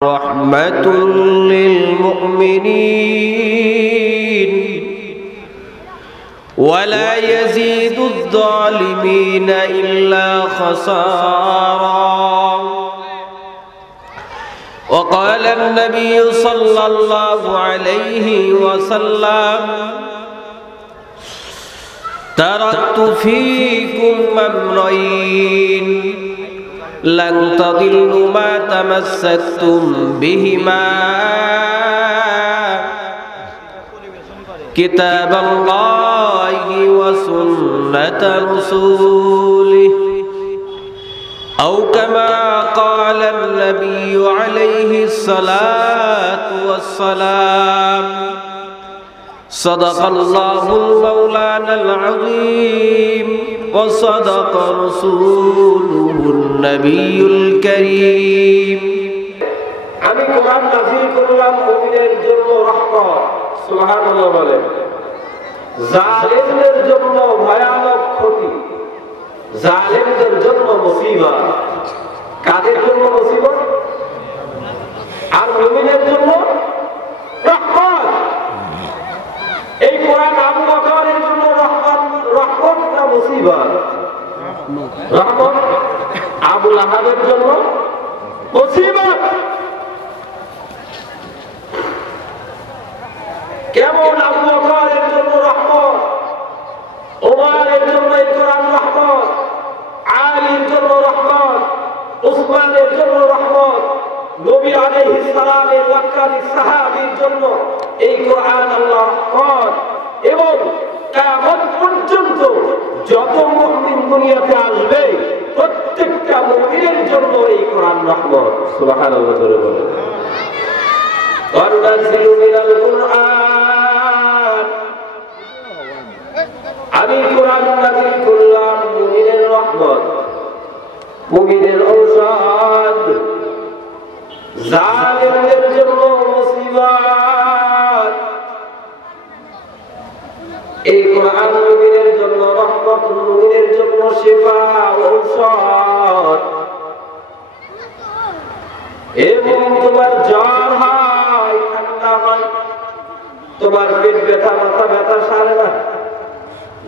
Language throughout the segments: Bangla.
رحمة للمؤمنين ولا يزيد الظالمين إلا خسارا. وقال النبي صلى الله عليه وسلم: تركت فيكم أمرين لن تضلوا ما تمسكتم بهما كتاب الله وسنة رسوله، أو كما قال النبي عليه الصلاة والسلام. صدق الله المولانا العظيم وصدق رسوله النبي الكريم. আমি কোরআন নাযিল করলাম মুমিনের জন্য রহমত। সুবহানাল্লাহ বলেন। জালেমদের জন্য ভয়ানক ক্ষতি, জালেমদের জন্য মুসিবত। কাদের জন্য মুসিবত? আর মুমিনের জন্য রহমত। এই কোরআন আবু বকরের জন্য রহমত না মুসিবত? রহমত। আবু লাহাবের জন্য মুসিবত। কেমন আবু বকরের জন্য রহমত, ওমরের জন্য এই কোরআন রহমত, আলীর জন্য রহমত, উসমানের জন্য রহমত, নবী আলাইহিস সালামের ওয়াক্কালি সাহাবীর জন্য এই কোরআন আল্লাহর রহমত। এবং কিয়ামত পর্যন্ত যত মুমিন দুনিয়াতে আসবে প্রত্যেকটা মুমিনের জন্য এই কোরআন রহমত। সুবহানাল্লাহ বলে। ওয়ানাজিলু মিনাল কুরআন, আমি কোরআন নাযিল করলাম মুমিনের রহমত, মুমিনের ঔষধ, জালেমদের জন্য মুসিবত। এই কোরআন মুমিনের জন্য রহমত, মুমিনের জন্য শিফা, ঔষধ। এবং তোমার জ্বর হয়, ঠান্ডা হয়, তোমার পেট ব্যথা, মাথা ব্যথা সারে না।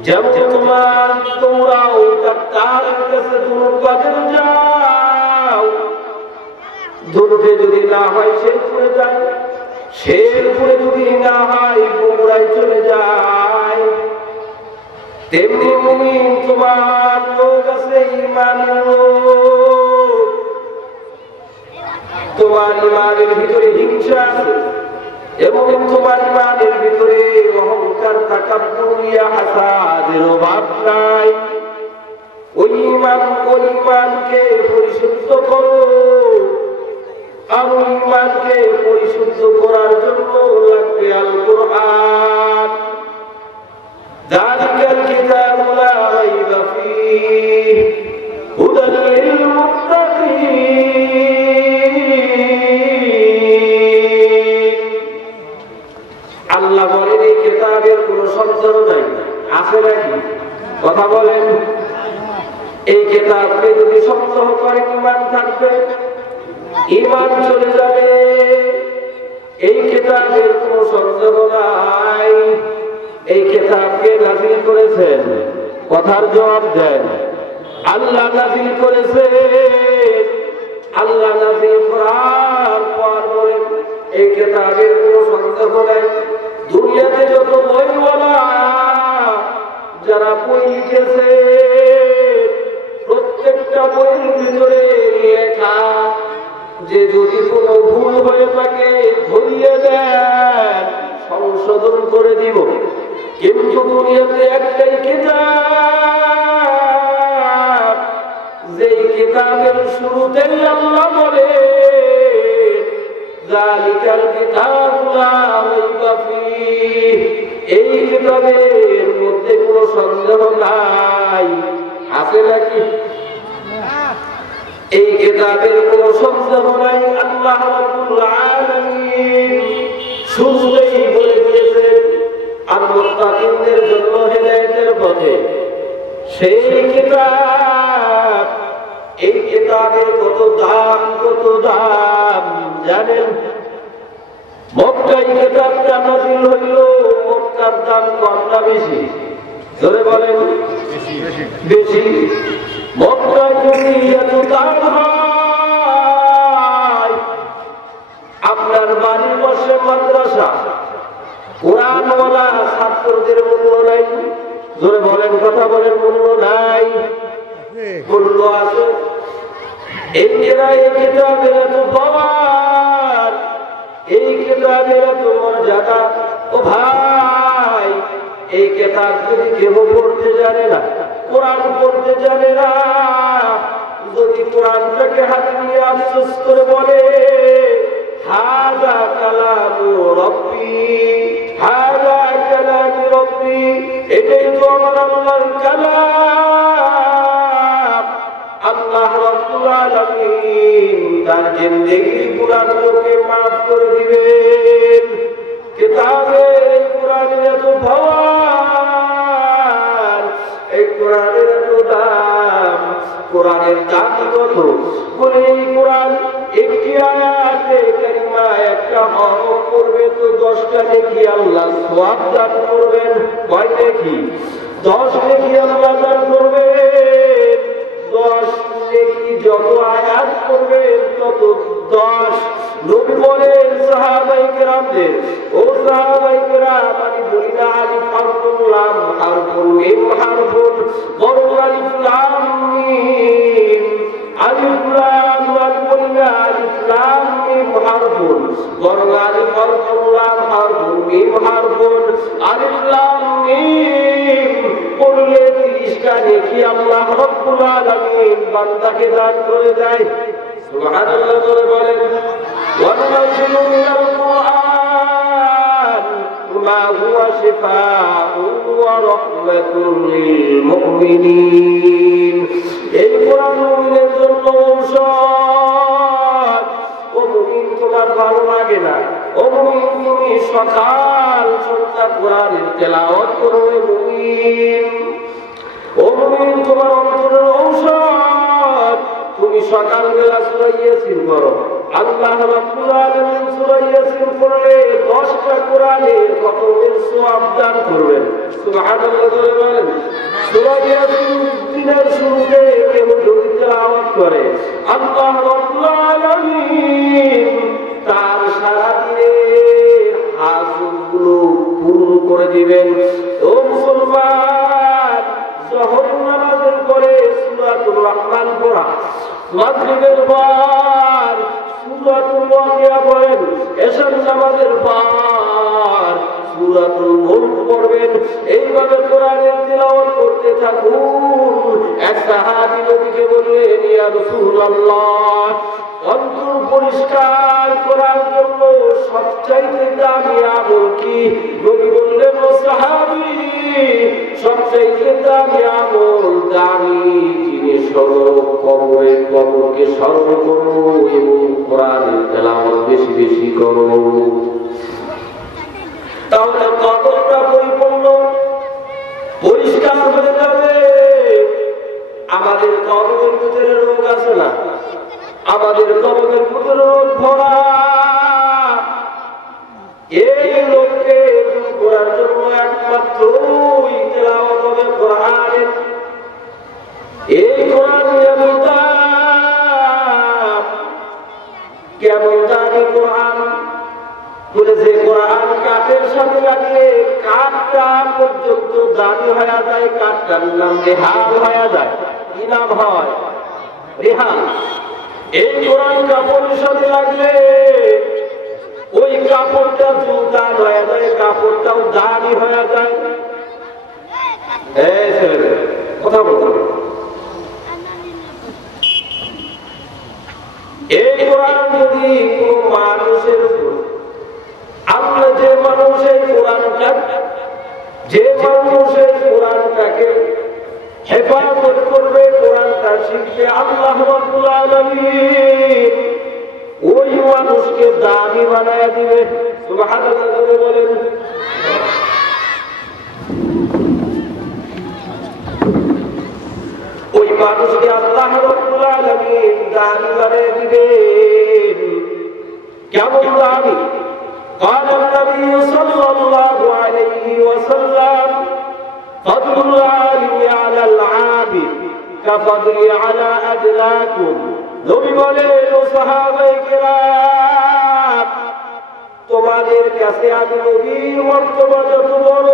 যেমন তোমার তোমরাও ডাক্তারের কাছে দুর্বাজের যাও, দুর্বে যদি না হয় শেরপুরে যায়, শেরপুরে যদি না হয় বগুড়ায় চলে যায়। তেমনি মুমিন তোমার লোক আছে, ঈমানের লোক। তোমার ঈমানের ভিতরে হিংসা আছে এবং তোমার ঈমানের ভিতরে অহংকার, তাকাব্বুর, রিয়া, হাসাদের অভাব নাই। ওই ঈমানকে পরিশুদ্ধ করো। আর ঈমানকে পরিশুদ্ধ করার জন্য লাগবে আল কোরআন। যালিকাল কিতাবু লা রাইবা ফীহি হুদাল লিল মুত্তাকিন। আল্লাহ বলেন এই কিতাবের কোনো সন্দেহ নাই। আছে নাকি? কথা বলেন। এই কিতাবকে যদি সন্দেহ করেন ঈমান থাকবে, ঈমান চলে যাবে। এই কিতাবের কোনো সন্দেহ নাই। এই কিতাবকে নাযিল করেছেন, কথার জবাব দেন। আল্লাহ নাযিল করেছেন। আল্লাহ নাযিল করার পর বলেন এই কিতাবের কোনো সন্দেহ নাই। দুনিয়াতে যত বইওয়ালা যারা বই লিখেছে, প্রত্যেকটা বইয়ের ভিতরে লেখা যে যদি কোনো ভুল হয়ে থাকে ধরিয়ে দেন, সংশোধন করে দিব। কিন্তু দুনিয়াতে একটাই কিতাব, যেই কিতাবের শুরুতেই আল্লাহ বলে যালিকাল কিতাবু লা রাইবা ফীহি, এই কিতাবের মধ্যে কোনো সন্দেহ নাই। আছে নাকি? এই কিতাবের কোনো সন্দেহ নাই। আল্লাহ রাব্বুল আলামিন শুরুতেই বলে দিয়েছেন আর মুত্তাকিনদের জন্য হেদায়েতের পথে সেই কিতাব। এই কিতাবের কত দাম জানেন? মক্কায় কিতাবটা নাযিল হইল, মক্কার দাম কম না বেশি? ধরে বলেন বেশি। মক্কায় যদি এত দাম হয়, আপনার বাড়ির পাশে মাদ্রাসা, কোরআনওয়ালা ছাত্রদের মূল্য নাই? ধরে বলেন, কথা বলেন, মূল্য নাই? মূল্য আছে। এই কিতাবের এত পাওয়ার, এই কিতাবের এত মর্যাদা। ও ভাই, এই কিতাব যদি কেউ পড়তে জানে না, কোরআন পড়তে জানে না, যদি কোরআনটাকে হাতে নিয়ে আফসোস করে বলে হাযা কালামু রাব্বি, হাযা কালামু রাব্বি, এটাই তো আমার আল্লাহর কালাম, আল্লাহ রাব্বুল আলামিন তার জিন্দেগির গুনাহগুলোকে মাফ করে দিবেন। কিতাবের কোরআনের এত ভার, এই কোরআনের এত দাম। কোরআনের দাম কত? বলে এই কোরআন একটি আয়াতে কারিমা, একটা হরফ পড়বে তো 10টা নেকি আল্লাহ সওয়াব দান করবেন। কয় নেকি? 10 নেকি আল্লাহ দান করবেন। 10 নেকি, যত আয়াত পড়বেন তত 10। নবী বলেন সাহাবায়ে কেরামদের, ও সাহাবায়ে কেরাম, আমি বলি না আলিফ হারফুন লাম হারফুন মিম হারফুন, বড় আলিফ লাম মিম, আলিফ লাম, আমি বলি না আলিফ লাম মিম হারফুন, বড় আলিফ হারফুন লাম হারফুন মিম হারফুন, আলিফ লাম মিম পড়লে 30টা নেকি আল্লাহ রাব্বুল আলামিন বান্দাকে দান করে দেয়। সুবহানাল্লাহ বলে বলেন। وَنُنَزِّلُ مِنَ الْقُرْآنِ مَا هُوَ شِفَاءٌ وَرَحْمَةٌ لِّلْمُؤْمِنِينَ। এই কোরআন মুমিনের জন্য ঔষধ। ও মুমিন, তোমার ভালো লাগে না? ও মুমিন, তুমি সকাল সন্ধ্যা কোরআনের তেলাওয়াত করো। মুমিন, ও মুমিন, তোমার অন্তরের ঔষধ। তুমি সকালবেলা সূরা ইয়াসিন পড়ো। আল্লাহ রাব্বুল আলামিন সূরা ইয়াসিন পড়লে 10টা কোরআনের খতমের সওয়াব দান করবেন। সুবহানাল্লাহ বলেন। সূরা ইয়াসিন দিনের শুরুতে কেউ যদি তেলাওয়াত করে, আল্লাহ রাব্বুল আলামিন তার সারা দিনের হাজতগুলো পূরণ করে দিবেন। ও মুসলমান, যোহর নামাজের পরে সূরাতুর রহমান পড়া, মাগরিবের পর সূরাতুল ওয়াকিয়া পড়েন, এশার নামাজের পর সূরাতুল মুলক পড়বেন। এইভাবে কোরআনের তিলাওয়াত করতে থাকুন। এক সাহাবী নবীকে বললেন, ইয়া রাসূলুল্লাহ, অন্তর পরিষ্কার করার জন্য সবচাইতে দামি আমল কি? নবী বললেন, ও সাহাবী, সবচাইতে দামি আমল, দামি জিনিস হলো কবরকে স্মরণ করো এবং কোরআনের তেলাওয়াত বেশি বেশি করো। তাহলে কবরটা পরিপূর্ণ পরিষ্কার হয়ে যাবে। আমাদের কবরের ভিতরে রোগ আছে না? আমাদের কবরের ভিতরে রোগ ভরা। এই রোগকে দূর করার জন্য একমাত্র তেলাওয়াত হবে কোরআনের। এই কোরআন কেমন দামি কোরআন? বলে যে কোরআন কাঠের সাথে লাগলে কাঠটা পর্যন্ত দামি হয়ে যায়, কাঠটার নাম রেহান হয়ে যায়। কি নাম হয়? রেহান। এই কোরআন কাপড়ের সাথে লাগলে ওই কাপড়টা দাম হয়ে যায়, কাপড়টাও দামি হয়ে যায়। কথা বলতে এই কোরআন যদি কোন মানুষের উপর, আমরা যে মানুষের কোরআনটাকে হেফাজত করবে, কোরআনটা শিখবে, আল্লাহ রাব্বুল আলামিন ওই মানুষকে দামি বানায়া দিবে। সুবহানাল্লাহ বলেন। ওই মানুষকে আল্লাহ রাব্বুল আলামিন দাড়ি বানিয়ে দিবেন। কেমন দাড়ি? قال النبي صلى الله عليه وسلم فضل العالم على العابد كفضل على أدناكم। নবী বলেন, ও সাহাবায়ে কেরাম, তোমাদের কাছে আমি নবীর মর্তবা যত বড়,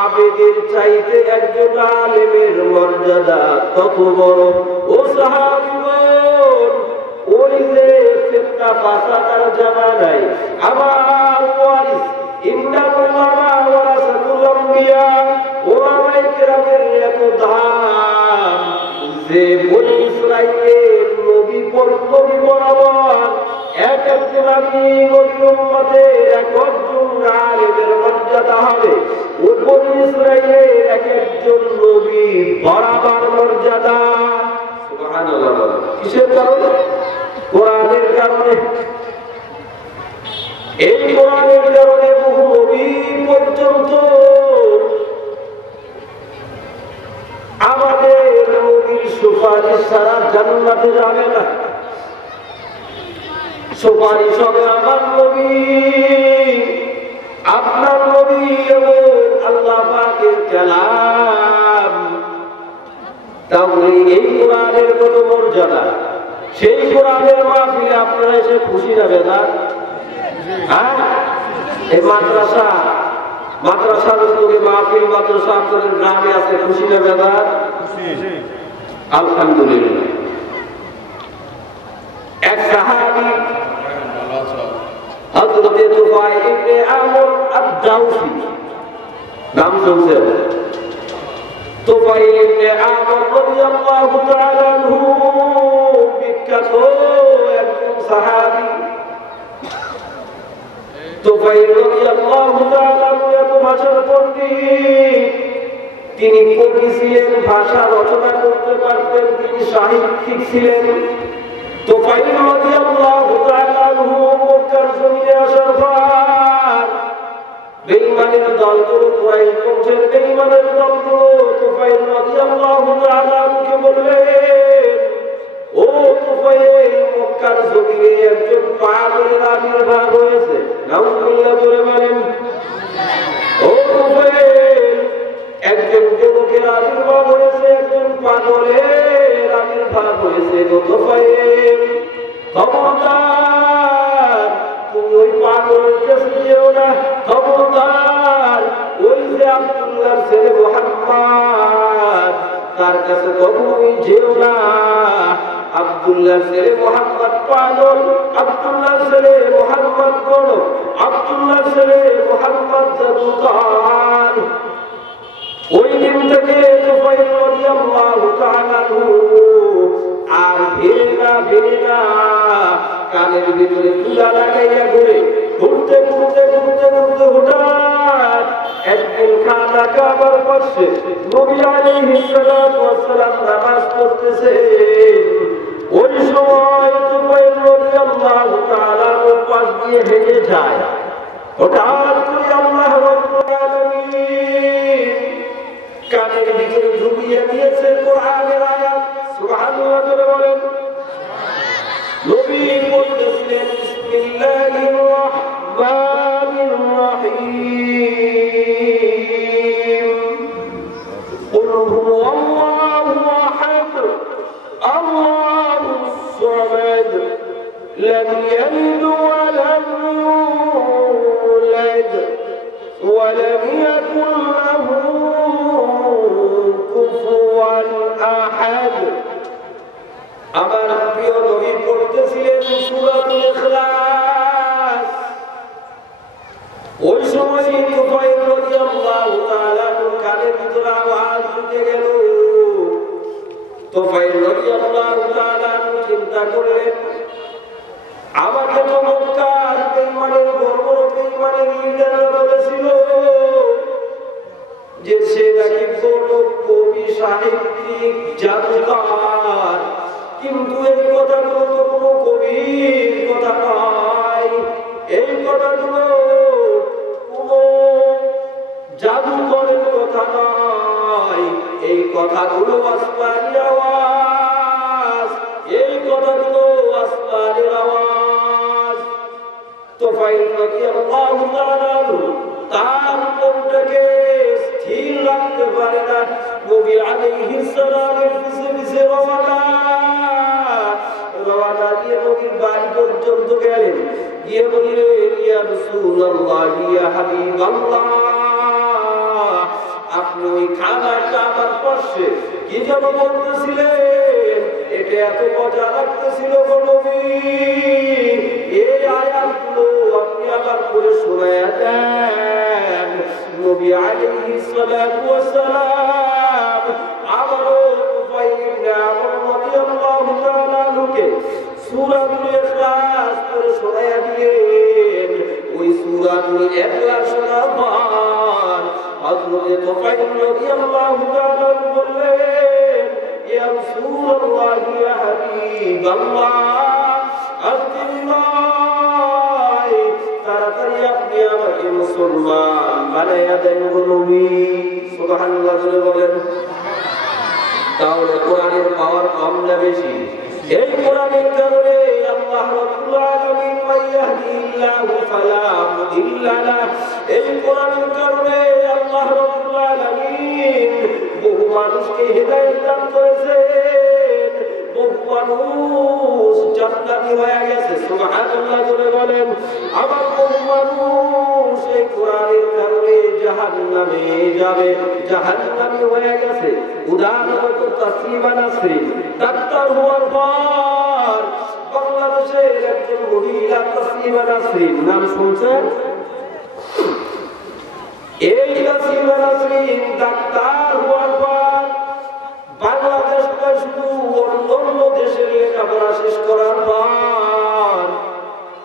আবেদের চাইতে একজন আলেমের মর্যাদা তত বড়। ও সাহাবীগণ, ওই যে ফিতনা ফাসাদের জামানায় আমার ওয়ারিস ইন্নামুল উলামা ওয়ারাসাতুল আম্বিয়া, ওলামায়ে কেরামের এত দাম যে বনি ইসরাঈলের নবী বরাবর এক একজন নবীর উম্মতের একজন আলেমের মর্যাদা হবে। ওই বনি ইসরাঈলের এক একজন নবী বরাবর মর্যাদা। সুবহানাল্লাহ। কিসের কারণে? কোরআনের কারণে। এই কোরআনের কারণে বহু নবী পর্যন্ত আমাদের নবীর সুপারিশ ছাড়া জান্নাতে যাবে না। সুপারিশ হবে আমার নবী, আপনার নবী এবং আল্লাহ পাকের কালাম। তাহলে এই কোরআনের কত মর্যাদা! সেই কোরআনের মাহফিলে আপনারা এসে খুশি যাবে না? এই মাদ্রাসার উদ্যোগে মাহফিল, মাদ্রাসা আপনাদের গ্রামে আছে, খুশি যাবে না? আলহামদুলিল্লাহ। এক সাহাবী হযরত তুফাইল ইবনে আমর আদ-দাওসী, নাম শুনছেন? তুফাইল ইবনে আমর রাদিয়াল্লাহু তাআলা আনহু বিখ্যাত একজন সাহাবী। তুফাইল রাদিয়াল্লাহু তাআলা আনহু এত ভাষার পণ্ডিত, তিনি কবি ছিলেন, ভাষা রচনা করতে পারতেন, তিনি সাহিত্যিক ছিলেন। তুফাইল রাদিয়াল্লাহু তাআলা আনহু মক্কার জমিনে আসার পর বেঈমানের দলগুলো, কুরাইশ বংশের বেঈমানের দলগুলো তুফাইল রাদিয়াল্লাহু তাআলা আনহুকে বললেন, ও তুফাইল, মক্কার জমিনে একজন পাগলের আবির্ভাব হয়েছে। নাউজুবিল্লাহ বলে বলেন, ও তুফাইল, একজন যুবকের আবির্ভাব হয়েছে, একজন পাগলের আবির্ভাব হয়েছে। তুফাইল, খবরদার তুমি ওই পাগলের কাছে যেও না, খবরদার ওই যে আব্দুল্লাহর ছেলে মুহাম্মদ, তার কাছে কখনোই যেও না। আব্দুল্লাহর ছেলে মুহাম্মদ পাগল, আব্দুল্লাহর ছেলে মুহাম্মদ বড়, আব্দুল্লাহর ছেলে মুহাম্মদ জাদুকর। ওই দিন থেকে তুফাইল রাদিয়াল্লাহু তাআলা আর ভেরে না, কানের ভিতরে তুলা লাগাইয়া ঘুরতে হঠাৎ একদিন খানা কাবার পাশে নবী আলাইহিস সালাতু ওয়াস সালাম নামাজ পড়তেছেন। ওই সময় তুফাইল রাদিয়াল্লাহু তাআলা পাশ দিয়ে হেঁটে যায়। হঠাৎ করে আল্লাহ রাব্বুল আলামিন কানের ভিতরে ঢুকিয়ে দিয়েছে কোরআনের আয়াত। সুবহানাল্লাহ বলেন। নবী বলতেছিলেন, বিসমিল্লাহির রাহমানির রহিম, কুল হুয়াল্লাহু আহাদ, আল্লাহুস সামাদ, লাম ইয়ালিদ ওয়া লাম ইউলাদ ওয়া লাম ইয়াকুল লাহু কুফুয়ান আহাদ। আমার প্রিয় নবী পড়তেছিলেন সূরাতুল ইখলাস। ওই সময় তুফাইল রাদিয়াল্লাহু তাআলা কানের ভিতরে আওয়াজ ঢুকে গেল। তুফাইল রাদিয়াল্লাহু তাআলা চিন্তা করলেন, আমাকে তো মক্কার বেঈমানের বড় বেঈমানের লিডাররা বলেছিল যে সে নাকি বড় কবি, সাহিত্যিক, জাদুকর, কিন্তু এই কথাগুলো তো কোনো কবির কথা নয়, এই কথাগুলো কোনো জাদুকরের কথা নয়, এই কথাগুলো আসমানি আওয়াজ, এই কথাগুলো আসমানের আওয়াজ। তোফাইল রাদিয়াল্লাহু তাআলা তার মনটাকে স্থির রাখতে পারে না। নবী আলাইহিস সালামের পিছে পিছে রওনা দিয়ে নবীর বাড়ি পর্যন্ত গেলেন। গিয়ে বললেন, ইয়া রাসূলুল্লাহ, ইয়া হাবিবাল্লাহ, আপনি ওই খাবারটা আমার পাশে কি যেন বলতেছিলেন, এটা এত মজা লাগতেছিল গো নবী, এই আয়াতগুলো আপনি আবার পড়ে শোনায়া দেন। নবী আলাইহিস সালাতু ওয়াস সালাম আবারও তুফাইল ইবনে আমর রাদিয়াল্লাহু তাআলা আনহুকে সূরাতুল ইখলাস পড়ে শোনায়া দিলেন। ওই সূরাতুল ইখলাস শোনার পর হযরত তুফাইল রাদিয়াল্লাহু তাআলা বললেন, ইয়া রাসূলুল্লাহ, ইয়া হাবিবাল্লাহ, আল্লাহ তাড়াতাড়ি আপনি আমাকে মুসলমান বানাইয়া দেন গো নবী। সুবহানাল্লাহ জোরে বলেন। তাহলে কোরআনের পাওয়ার কম না বেশি? এই কোরআনের কারণে আল্লাহ রাব্বুল আলামিন মাইয়াহদিল্লাহু ফালা মুদিল্লা লাহু, এই কোরআনের কারণে আল্লাহ রাব্বুল আলামিন বহু মানুষকে হিদায়াত দান করেছেন, বহু মানুষ জান্নাতি হয়ে গেছে। সুবহানাল্লাহ জোরে বলেন। আবার বহু মানুষ এই কোরআনের কারণে জাহান্নামে যাবে, জাহান্নামী হয়ে গেছে। উদাহরণ তাসলিমা নাসরিন ডাক্তার হওয়ার পর বাংলাদেশের একজন মহিলা তাসলিমা নাসরিন, নাম শুনছেন? এই তাসলিমা নাসরিন ডাক্তার হওয়ার পর বাংলাদেশটা শুধু অন্য দেশের লেখাপড়া শেষ করার পর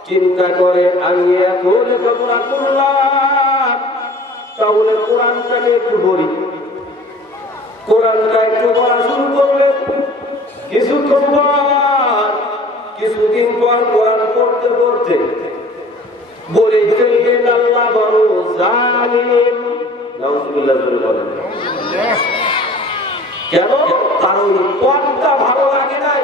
চিন্তা করে, আমি এত লেখাপড়া করলাম, তাহলে কোরআনটাকে একটু পড়ি। কোরআনটা একটু পড়া শুরু করলেন। কিছুদিন পর কোরআন পড়তে পড়তে বলে ফেললেন, আল্লাহ বড় জালিম। নাউজুবিল্লাহ বলেন। কেন? তার ওই পথটা ভালো লাগে নাই।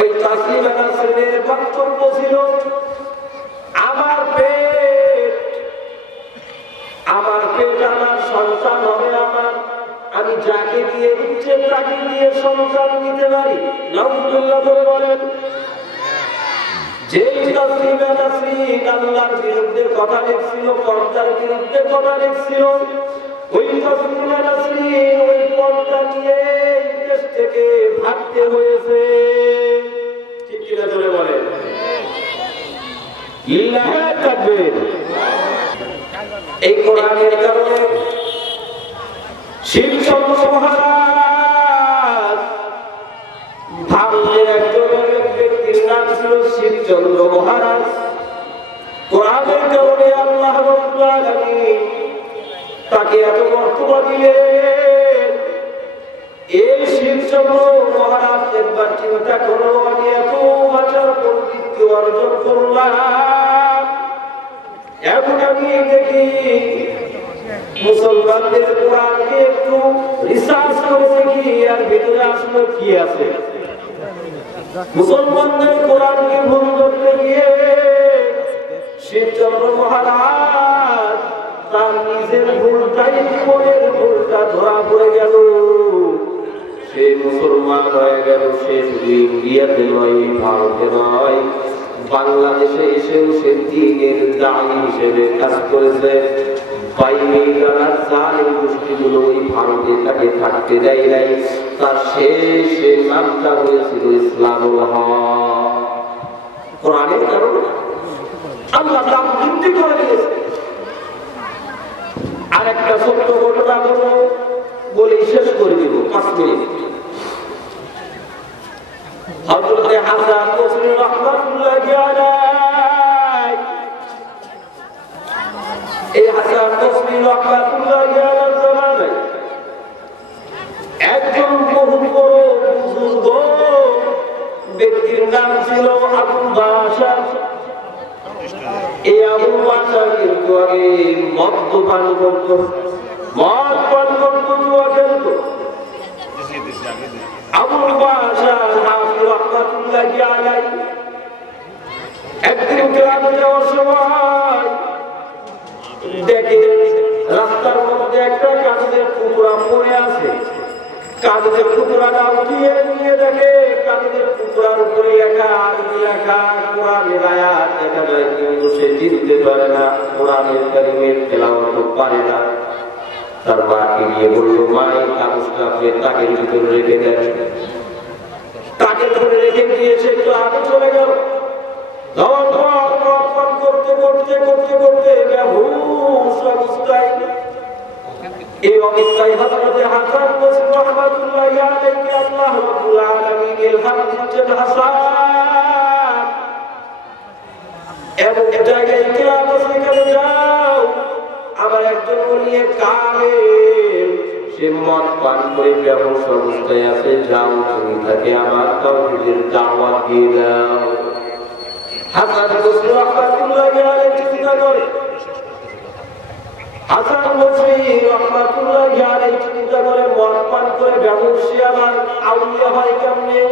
ওই তাসলিমা নাসরিনের বক্তব্য ছিল, আমার পেট আমার সন্তান হবে, আমি যাকে দিয়ে ইচ্ছে তাকে দিয়ে সন্তান নিতে পারি। নাউজুবিল্লাহ বলেন। যে তাসলিমা নাসরিন আল্লাহর বিরুদ্ধে কথা লিখছিল, পর্দার বিরুদ্ধে কথা লিখছিল, ওই তাসলিমা নাসরিন ওই পর্দা নিয়ে দেশ থেকে ভাগতে হয়েছে। ঠিক কিনা জোরে বলেন। লিল্লাহি তাকবীর। এই কোরআনের কারণে শিবচন্দ্র মহারাজ, ভারতের একজন ব্যক্তির নাম ছিল শিবচন্দ্র মহারাজ। কোরআনের কারণে আল্লাহ রাব্বুল আলামিন তাকে এত মর্তবা দিলেন। এই শিবচন্দ্র মহারাজ একবার চিন্তা করলো, আমি এত বাঁচার প্রবৃত্তি অর্জন করলাম, এখন আমি দেখি মুসলমানদের কোরআনকে একটু রিসার্চ করে দেখি আর ভেতরে আসলে কি আছে। মুসলমানদের কোরআনকে ভুল করতে গিয়ে শিবচন্দ্র মহারাজ তার নিজের ভুলটাই, জীবনের ভুলটা ধরা পড়ে গেল। সে মুসলমান হয়ে গেল। সে শুধু ইন্ডিয়াতে নয়, ভারতে নয়, বাংলাদেশে এসেও সে দ্বীনের দায়ী হিসেবে কাজ করেছে। গোষ্ঠীগুলো ওই ভারতে তাকে থাকতে দেয় নাই। তার শেষ নামটা হয়েছিল ইসলামুল হক। কোরআনের কারণে আল্লাহ নাম বৃদ্ধি করে দিয়েছে। আর একটা ছোট্ট ঘটনা বলে শেষ করে দিব, 5 মিনিট। হযরতে হাসান বসরি রাহমাতুল্লাহি আলাইহি, এই হাসান বসরি রাহমাতুল্লাহি আলাইহি জামানায় একজন বহু বড় বুজুর্গ ব্যক্তির নাম ছিল আবু বাশার। এই আবু বাশার কিন্তু আগে মদ্যপান করত। মদ পান করতো, জুয়া খেলতো। আবুল বাশার হাফিজ রাহমাতুল্লাহি আলাইহি একদিন ক্লাবে যাওয়ার সময় দেখে রাস্তার মধ্যে একটা কাগজের টুকরা পড়ে আছে। কাগজের টুকরাটা উঠিয়ে নিয়ে দেখে কাগজের টুকরার উপরে লেখা, আরবি লেখা, কোরআনের আয়াত দেখা যায়, কিন্তু সে চিনতে পারে না, কোরআনের কালিমের তেলাওয়াত পারে না। তার মাকে গিয়ে বলল, মা এই কাগজটা আপনি তাকের ভিতরে রেখে দেন। তাকে ধরে রেখে দিয়েছে, একটু আগে চলে গেল। করতে করতে করতে করতে বেহুশ অবস্থায়, এই অবস্থায় হযরতে হাসান বসরি রাহমাতুল্লাহি আলাইহি আল্লাহ রাব্বুল আলামিন ইলহাম দিচ্ছেন, হাসান এমন জায়গায় ক্লাবে সেখানে যাও, আমার একজন নিয়ে কামেল, সে মদ পান করে বেহুশ অবস্থায় আছে, যাও তুমি তাকে আমার তাওহীদের দাওয়াত দিয়ে দাও। হাসান বসরি রাহমাতুল্লাহি আলাইহি চিন্তা করে, হাসান বসরি রাহমাতুল্লাহি আলাইহি চিন্তা করে, মদ পান করে বেহুশ সে আমার আউলিয়া হয় কেমনে,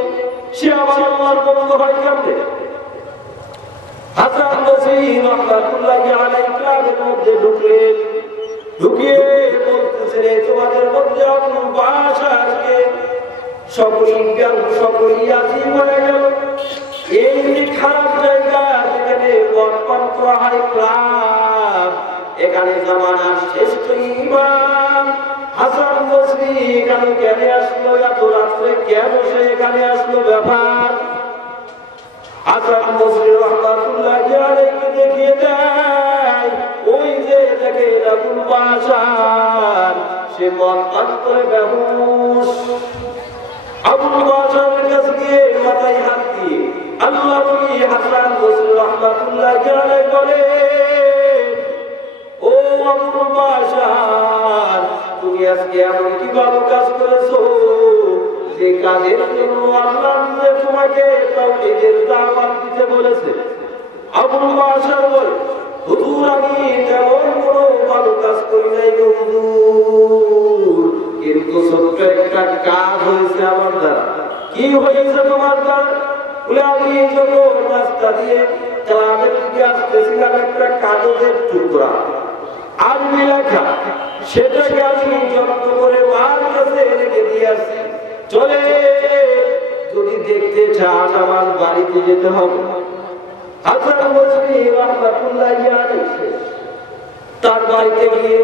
সে আমার আল্লাহর বন্ধু হয় কেমনে? হাসান বসরি রাহমাতুল্লাহি আলাইহি ক্লাবের মধ্যে ঢুকলেন, ঢুকিয়ে বলতেছেন, তোমাদের মধ্যে আবুল বাশারকে সকলেই জ্ঞান, সকলেই আজি হয়ে গেল। এই খারাপ জায়গা যেখানে মদ পান করা হয় ক্লাব, এখানে জামানার শ্রেষ্ঠ ইমাম হাসান বসরি এখানে কেন আসলো, এত রাত্রে কেন সে এখানে আসলো, ব্যাপার। হাসান বসরি রাহমাতুল্লাহি আলাইহি দেখিয়ে দেয়, ওই যে দেখে আবুল বাশার, সে মদ পান করে বেহুশ। আবুল বাশারের কাছে গিয়ে মাথায় হাত দিয়ে আল্লাহ নবী হাসান বসরি রাহমাতুল্লাহি আলাইহি বলে, ও আবুল বাশার, তুমি আজকে এমন কি ভালো কাজ করেছো যে কাজের জন্য আল্লাহ নিজে তোমাকে তাওহীদের দাওয়াত দিতে বলেছে? আবুল বাশার বলে, হুজুর আমি তেমন কোনো ভালো কাজ করি নাই হুজুর, কিন্তু ছোট্ট একটা কাজ হয়েছে আমার দ্বারা। কি হয়েছে তোমার দ্বারা? বলে, আমি যখন রাস্তা দিয়ে ক্লাবের দিকে আসতেছিলাম, একটা কাগজের টুকরা আরবি লেখা, সেটাকে আমি যত্ন করে মার কাছে রেখে দিয়ে আসছি। চলে, যদি দেখতে চান আমার বাড়িতে যেতে হবে। হাসান বসরি রাহমাতুল্লাহি আলাইহি তার বাড়িতে গিয়ে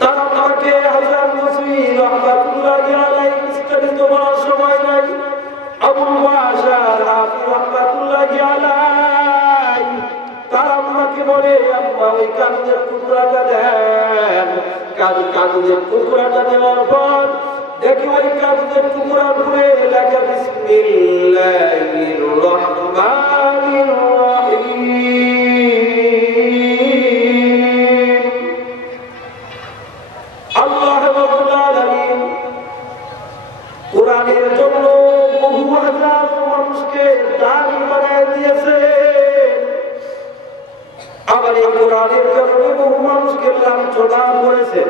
তার আমাকে হাসান বসরি রাহমাতুল্লাহি আলাইহি বিস্তারিত বলার সময় নাই। আবুল বাশার হাফিজ রাহমাতুল্লাহি আলাইহি তার আমাকে বলে, আম্মা ওই কাগজের টুকরাটা দেন। কাগজের টুকরাটা দেওয়ার পর দেখি ওই কাগজের টুকরার উপরে লেখা বিসমিল্লাহির রহমানির রহিম। আল্লাহ রাব্বুল আলামিন কোরআনের জন্য বহু হাজার মানুষকে দানি বানিয়ে দিয়েছেন, আবার এই কোরআনের কারণে বহু মানুষকে লাঞ্ছনা করেছেন।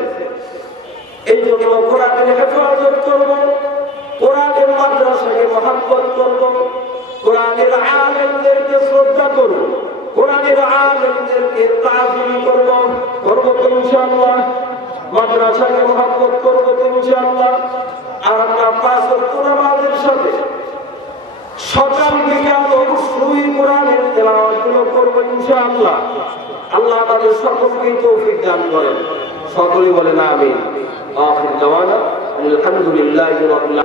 এই জন্য কোরআনের হেফাজত করব, কোরআনের মাদ্রাসাকে মহব্বত করব, কোরআনের আলেমদেরকে শ্রদ্ধা করব, কোরআনের আলেমদেরকে তাজিম করব, করব তো ইনশাআল্লাহ। মাদ্রাসাকে মহব্বত করব তো ইনশাআল্লাহ। আর আমরা 5 ওয়াক্ত নামাজের সাথে সকাল বিকাল অবশ্যই কোরআনের তেলাওয়াতগুলো করব ইনশাআল্লাহ। আল্লাহ আমাদের সকলকে তৌফিক দান করেন। সকলেই বলেন আমিন। আখির দাওয়ানা আলহামদুলিল্লাহি রাব্বিল